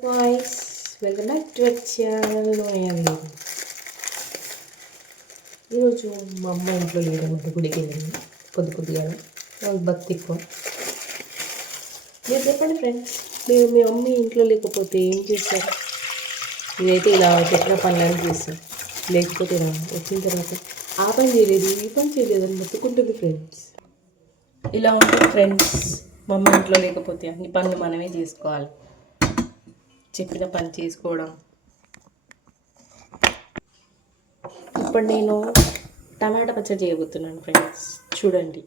Voice welcome back to our channel. ఈరోజు మా అమ్మ ఇంట్లో లేదన్నమాట, గుడికి వెళ్ళింది. కొద్దిగా వాళ్ళకి భక్తి ఎక్కువ. మీరు చెప్పండి ఫ్రెండ్స్, మీరు మీ మమ్మీ ఇంట్లో లేకపోతే ఏం చేస్తారు? ఇదైతే ఇలా చెప్పిన పనులను చేస్తాం, లేకపోతే ఇలా వచ్చిన తర్వాత ఆ పని చేయలేదు ఈ పని చేయలేదు అని మొత్తుకుంటుంది ఫ్రెండ్స్. ఇలా ఉంటుంది ఫ్రెండ్స్, మా అమ్మ ఇంట్లో లేకపోతే అన్ని పనులు మనమే చేసుకోవాలి. చెప్పిన పని చేసుకోవడం. ఇప్పుడు నేను టమాటా పచ్చడి చేయబోతున్నాను ఫ్రెండ్స్, చూడండి.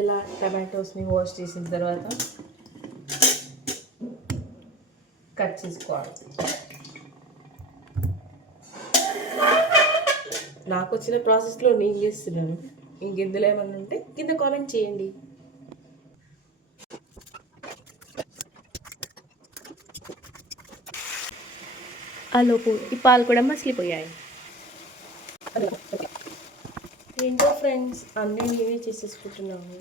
ఇలా టమాటోస్ని వాష్ చేసిన తర్వాత కట్ చేసుకోవాలి. నాకు వచ్చిన ప్రాసెస్లో నేను చేస్తున్నాను. ఇంకెందులో ఏమన్నా ఉంటే కింద కామెంట్ చేయండి. ఆలోపు ఈ పాలు కూడా మసిలిపోయాయి. ఏంటో ఫ్రెండ్స్, అన్నీ నేనే చేసేసుకుంటున్నాను.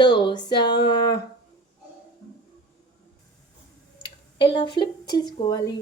దోశ ఎలా ఫ్లిప్ చేసుకోవాలి?